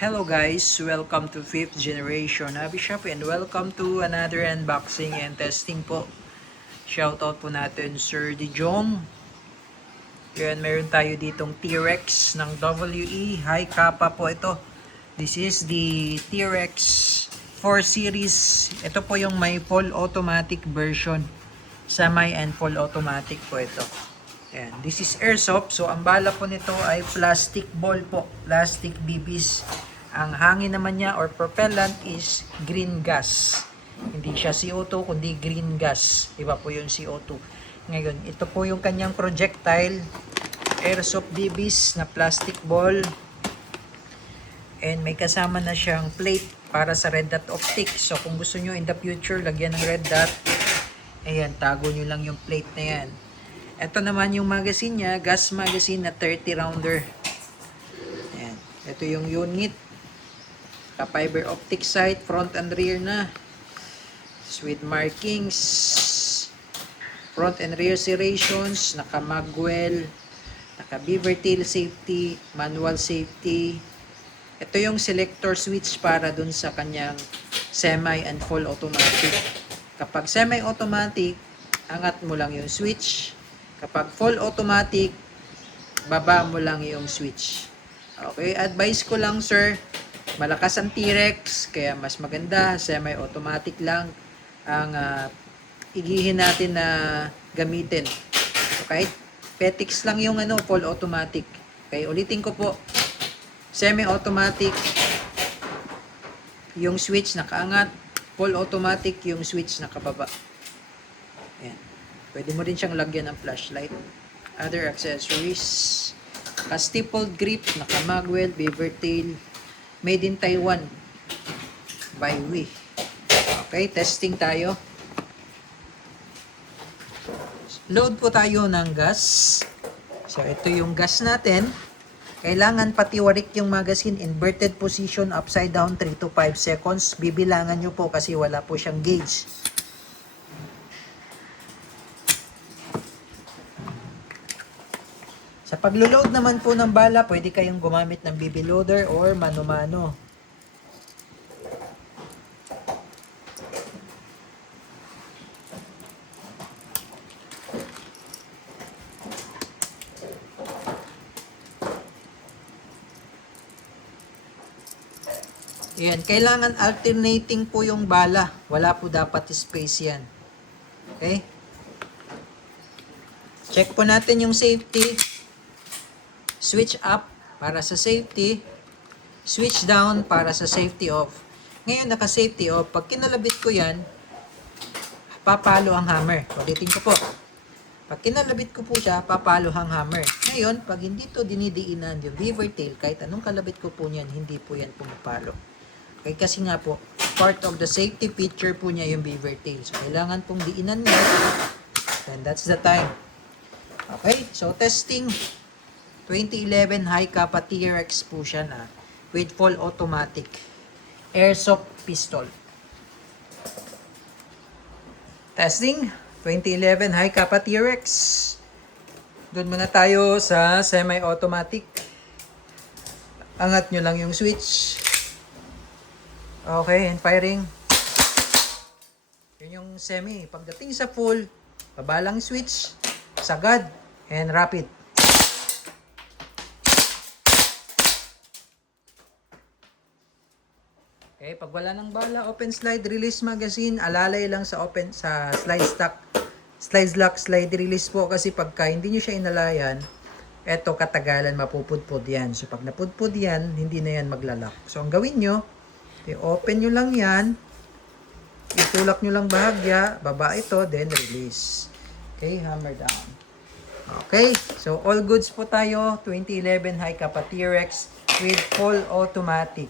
Hello guys, welcome to 5th generation Hobby Shop and welcome to another unboxing and testing po. Shoutout po natin Sir Dijong. Yan, meron tayo ditong T-Rex ng WE High Kappa po ito. This is the T-Rex 4 series. Ito po yung may full automatic version. Semi and full automatic po ito. Yan. This is airsoft. So, ang bala po nito ay plastic ball po. Plastic BBs. Ang hangin naman niya or propellant is green gas. Hindi siya CO2 kundi green gas. Iba po yung CO2. Ngayon, ito po yung kanyang projectile. Airsoft BBs na plastic ball. And may kasama na siyang plate para sa red dot optics. So, kung gusto nyo in the future, lagyan ng red dot. Ayan, tago nyo lang yung plate na yan. Ito naman yung magazine niya, gas magazine na 30 rounder. Ayan. Ito yung unit. Fiber optic sight, front and rear na. With markings. Front and rear serrations, naka magwell, naka beaver tail safety, manual safety. Ito yung selector switch para dun sa kanyang semi and full automatic. Kapag semi automatic, angat mo lang yung switch. Kapag full automatic, baba mo lang yung switch. Okay, advice ko lang sir, malakas ang T-Rex, kaya mas maganda, semi-automatic lang ang igihin natin na gamitin. Okay, Petix lang yung full automatic. Okay, ulitin ko po, semi-automatic, yung switch nakaangat, full automatic, yung switch nakababa. Ayan. Pwede mo rin siyang lagyan ng flashlight. Other accessories. Naka-stippled grip, naka-magwell, beaver tail. Made in Taiwan. By We. Okay, testing tayo. Load po tayo ng gas. So, ito yung gas natin. Kailangan patiwarik yung magazine. Inverted position, upside down, 3 to 5 seconds. Bibilangan nyo po kasi wala po siyang gauge. Sa paglo-load naman po ng bala, pwede kayong gumamit ng BB loader or mano-mano. Yan, kailangan alternating po yung bala. Wala po dapat space yan. Okay? Check po natin yung safety. Switch up para sa safety. Switch down para sa safety off. Ngayon, naka-safety off. Pag kinalabit ko yan, papalo ang hammer. Ulitin ko po. Pag kinalabit ko po siya, papalo ang hammer. Ngayon, pag hindi to dinidiinan yung beaver tail, kahit anong kalabit ko po niyan, hindi po yan pumapalo. Okay, kasi nga po, part of the safety feature po niya yung beaver tail. So, kailangan pong diinan niya. And that's the time. Okay, so testing. 2011 High Kappa T-Rex po siya na with full automatic airsoft pistol. Testing 2011 High Kappa T-Rex. Doon muna tayo sa semi-automatic. Angat nyo lang yung switch. Okay, and firing. Yun yung semi. Pagdating sa full, babalang switch, sagad, and rapid. Okay, pag wala ng bala, open slide release magazine, alalay lang sa slide lock, slide release po kasi pagka hindi nyo siya inalayan, eto katagalan mapupudpud yan. So pag napudpud yan, hindi na yan maglalak. So ang gawin nyo, open nyo lang yan, itulak nyo lang bahagya, baba ito, then release. Okay, hammer down. Okay, so all goods po tayo, 2011 High Kappa T-Rex with full automatic.